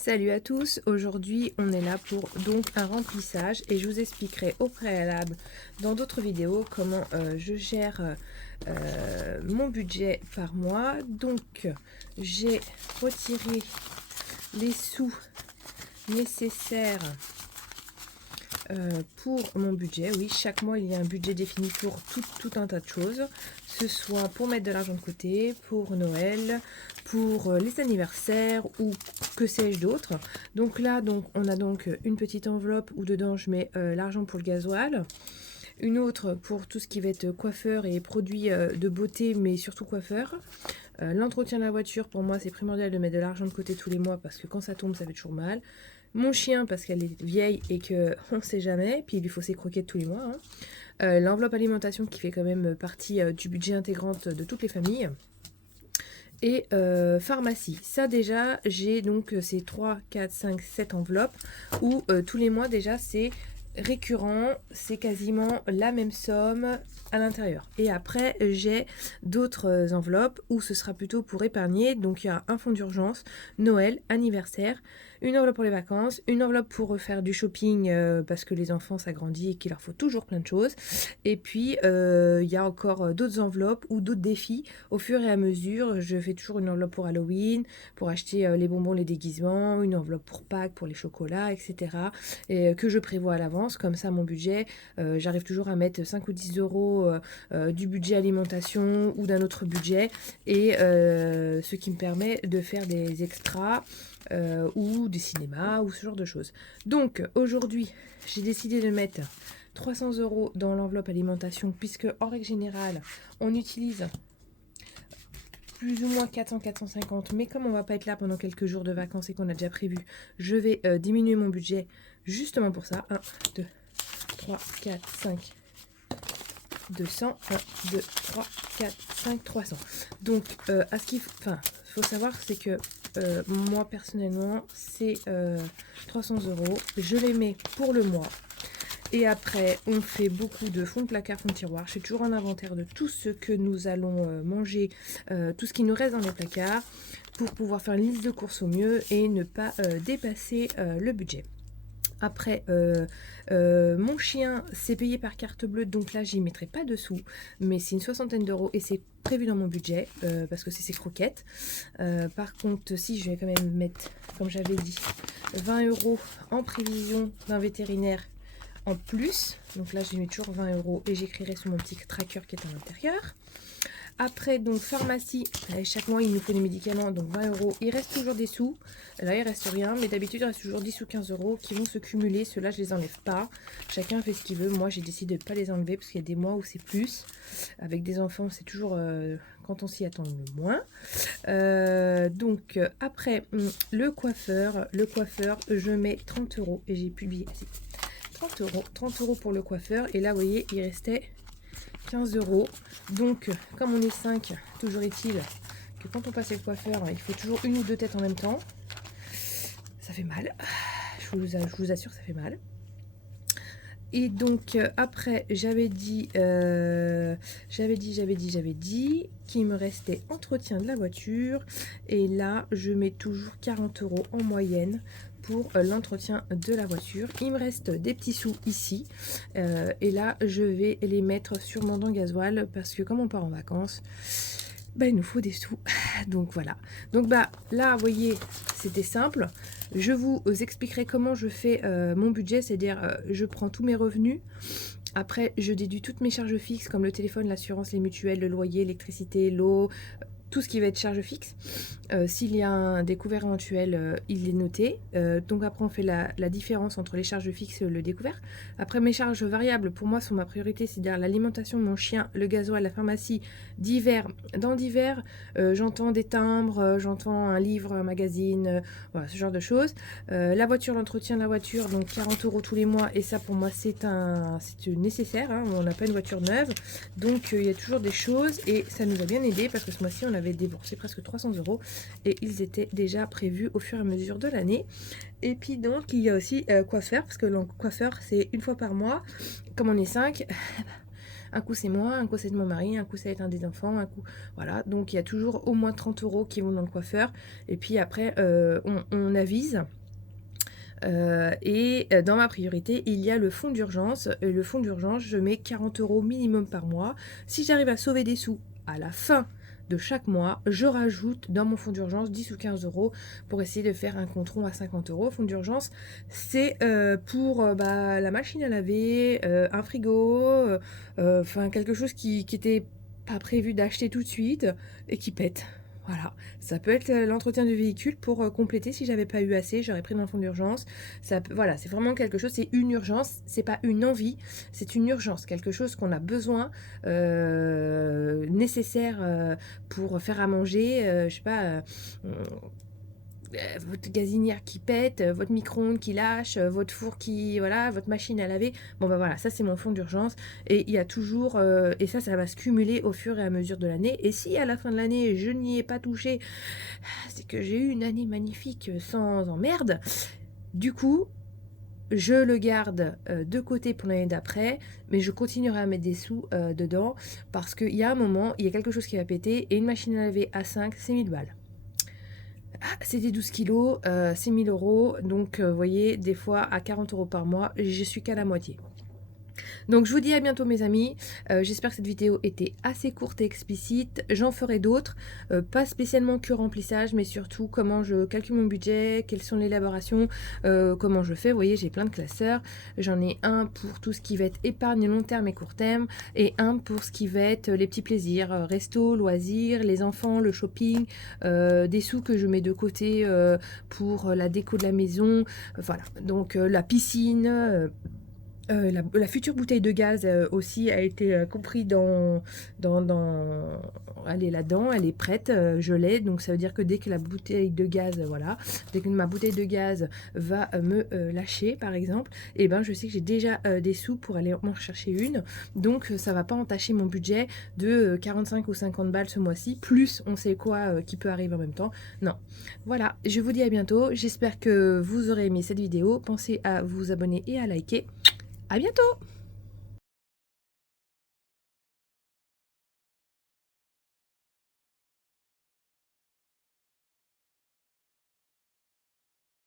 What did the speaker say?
Salut à tous, aujourd'hui on est là pour donc un remplissage et je vous expliquerai au préalable dans d'autres vidéos comment je gère mon budget par mois. Donc j'ai retiré les sous nécessaires pour mon budget. Oui, chaque mois il y a un budget défini pour tout un tas de choses, ce soit pour mettre de l'argent de côté, pour Noël, pour les anniversaires ou que sais-je d'autre. Donc là on a donc une petite enveloppe où dedans je mets l'argent pour le gasoil, une autre pour tout ce qui va être coiffeur et produits de beauté, mais surtout coiffeur. L'entretien de la voiture, pour moi c'est primordial de mettre de l'argent de côté tous les mois parce que quand ça tombe ça fait toujours mal. Mon chien parce qu'elle est vieille et que on sait jamais, puis il lui faut ses croquettes tous les mois, hein. L'enveloppe alimentation qui fait quand même partie du budget intégrante de toutes les familles. Et pharmacie, ça déjà j'ai donc ces 3, 4, 5, 7 enveloppes où tous les mois déjà c'est récurrent, c'est quasiment la même somme à l'intérieur. Et après j'ai d'autres enveloppes où ce sera plutôt pour épargner. Donc il y a un fonds d'urgence, Noël, anniversaire, une enveloppe pour les vacances, une enveloppe pour faire du shopping parce que les enfants ça grandit et qu'il leur faut toujours plein de choses. Et puis il y a encore d'autres enveloppes ou d'autres défis au fur et à mesure. Je fais toujours une enveloppe pour Halloween, pour acheter les bonbons, les déguisements, une enveloppe pour Pâques, pour les chocolats, etc. Et que je prévois à l'avance. Comme ça, mon budget, j'arrive toujours à mettre 5 ou 10 euros du budget alimentation ou d'un autre budget. Et ce qui me permet de faire des extras ou des cinémas ou ce genre de choses. Donc aujourd'hui, j'ai décidé de mettre 300 euros dans l'enveloppe alimentation puisque en règle générale, on utilise plus ou moins 400-450, mais comme on va pas être là pendant quelques jours de vacances et qu'on a déjà prévu, je vais diminuer mon budget justement pour ça. 1, 2, 3, 4, 5, 200, 1, 2, 3, 4, 5, 300. Donc, à ce qu'il faut savoir, c'est que moi, personnellement, c'est 300 euros. Je les mets pour le mois. Et après, on fait beaucoup de fonds de placard, fonds de tiroir. Je fais toujours un inventaire de tout ce que nous allons manger, tout ce qui nous reste dans les placards, pour pouvoir faire une liste de courses au mieux et ne pas dépasser le budget. Après, mon chien, c'est payé par carte bleue, donc là, j'y mettrai pas dessous, mais c'est une soixantaine d'euros et c'est prévu dans mon budget parce que c'est ses croquettes. Par contre, si je vais quand même mettre, comme j'avais dit, 20 euros en prévision d'un vétérinaire en plus. Donc là, je mets toujours 20 euros et j'écrirai sur mon petit tracker qui est à l'intérieur. Après, donc pharmacie, chaque mois il nous faut des médicaments, donc 20 euros. Il reste toujours des sous. Là, il reste rien, mais d'habitude, il reste toujours 10 ou 15 euros qui vont se cumuler. Ceux-là, je les enlève pas. Chacun fait ce qu'il veut. Moi, j'ai décidé de ne pas les enlever parce qu'il y a des mois où c'est plus. Avec des enfants, c'est toujours quand on s'y attend le moins. Donc, après, le coiffeur, je mets 30 euros et j'ai publié. 30 euros pour le coiffeur. Et là, vous voyez, il restait 15 euros. Donc, comme on est 5, toujours est-il que quand on passe le coiffeur, il faut toujours une ou deux têtes en même temps. Ça fait mal. Je vous assure, ça fait mal. Et donc, après, j'avais dit qu'il me restait entretien de la voiture. Et là, je mets toujours 40 euros en moyenne pour l'entretien de la voiture. Il me reste des petits sous ici. Et là, je vais les mettre sur mon don gasoil parce que comme on part en vacances, il nous faut des sous. Donc voilà. Donc là, vous voyez, c'était simple. Je vous expliquerai comment je fais mon budget, c'est-à-dire je prends tous mes revenus. Après, je déduis toutes mes charges fixes comme le téléphone, l'assurance, les mutuelles, le loyer, l'électricité, l'eau, tout ce qui va être charge fixe. S'il y a un découvert éventuel, il est noté. Donc après, on fait la différence entre les charges fixes et le découvert. Après, mes charges variables, pour moi, sont ma priorité, c'est-à-dire l'alimentation de mon chien, le gasoil, la pharmacie, divers. Dans divers, j'entends des timbres, j'entends un livre, un magazine, voilà, ce genre de choses. La voiture, l'entretien de la voiture, donc 40 euros tous les mois. Et ça, pour moi, c'est nécessaire. Hein, on n'a pas une voiture neuve. Donc, il y a toujours des choses et ça nous a bien aidé parce que ce mois-ci, on avait déboursé presque 300 euros et ils étaient déjà prévus au fur et à mesure de l'année. Et puis donc il y a aussi coiffeur, parce que le coiffeur c'est une fois par mois. Comme on est 5, un coup c'est moi, un coup c'est de mon mari, un coup ça va être un des enfants, un coup voilà, donc il y a toujours au moins 30 € qui vont dans le coiffeur et puis après on avise. Dans ma priorité, il y a le fonds d'urgence. Le fonds d'urgence, je mets 40 € minimum par mois. Si j'arrive à sauver des sous à la fin de chaque mois, je rajoute dans mon fonds d'urgence 10 ou 15 € pour essayer de faire un compte rond à 50 €. Fonds d'urgence, c'est pour la machine à laver, un frigo, enfin quelque chose qui était pas prévu d'acheter tout de suite et qui pète. Voilà, ça peut être l'entretien du véhicule pour compléter. Si j'avais pas eu assez, j'aurais pris dans le fonds d'urgence. Voilà, c'est vraiment quelque chose, c'est une urgence, c'est pas une envie, c'est une urgence, quelque chose qu'on a besoin, nécessaire pour faire à manger, je sais pas, votre gazinière qui pète, votre micro-ondes qui lâche, votre four qui, voilà, votre machine à laver. Bon bah voilà, ça c'est mon fond d'urgence. Et il y a toujours, et ça va se cumuler au fur et à mesure de l'année. Et si à la fin de l'année je n'y ai pas touché, c'est que j'ai eu une année magnifique sans emmerde. Du coup, je le garde de côté pour l'année d'après, mais je continuerai à mettre des sous dedans parce qu'il y a un moment, il y a quelque chose qui va péter et une machine à laver à 5, c'est 1000 balles. Ah, c'est des 12 kilos, c'est 1000 €, donc vous voyez, des fois à 40 € par mois, je suis qu'à la moitié. Donc je vous dis à bientôt mes amis, j'espère que cette vidéo était assez courte et explicite, j'en ferai d'autres, pas spécialement que remplissage, mais surtout comment je calcule mon budget, quelles sont les élaborations, comment je fais, vous voyez j'ai plein de classeurs, j'en ai un pour tout ce qui va être épargne long terme et court terme, et un pour ce qui va être les petits plaisirs, resto, loisirs, les enfants, le shopping, des sous que je mets de côté pour la déco de la maison, voilà, donc la piscine. La future bouteille de gaz aussi a été compris elle est là-dedans, elle est prête, je l'ai, donc ça veut dire que dès que la bouteille de gaz, voilà, dès que ma bouteille de gaz va me lâcher par exemple, et ben je sais que j'ai déjà des sous pour aller en chercher une, donc ça va pas entacher mon budget de 45 ou 50 balles ce mois-ci, plus on sait quoi qui peut arriver en même temps, non. Voilà, je vous dis à bientôt, j'espère que vous aurez aimé cette vidéo, pensez à vous abonner et à liker. À bientôt!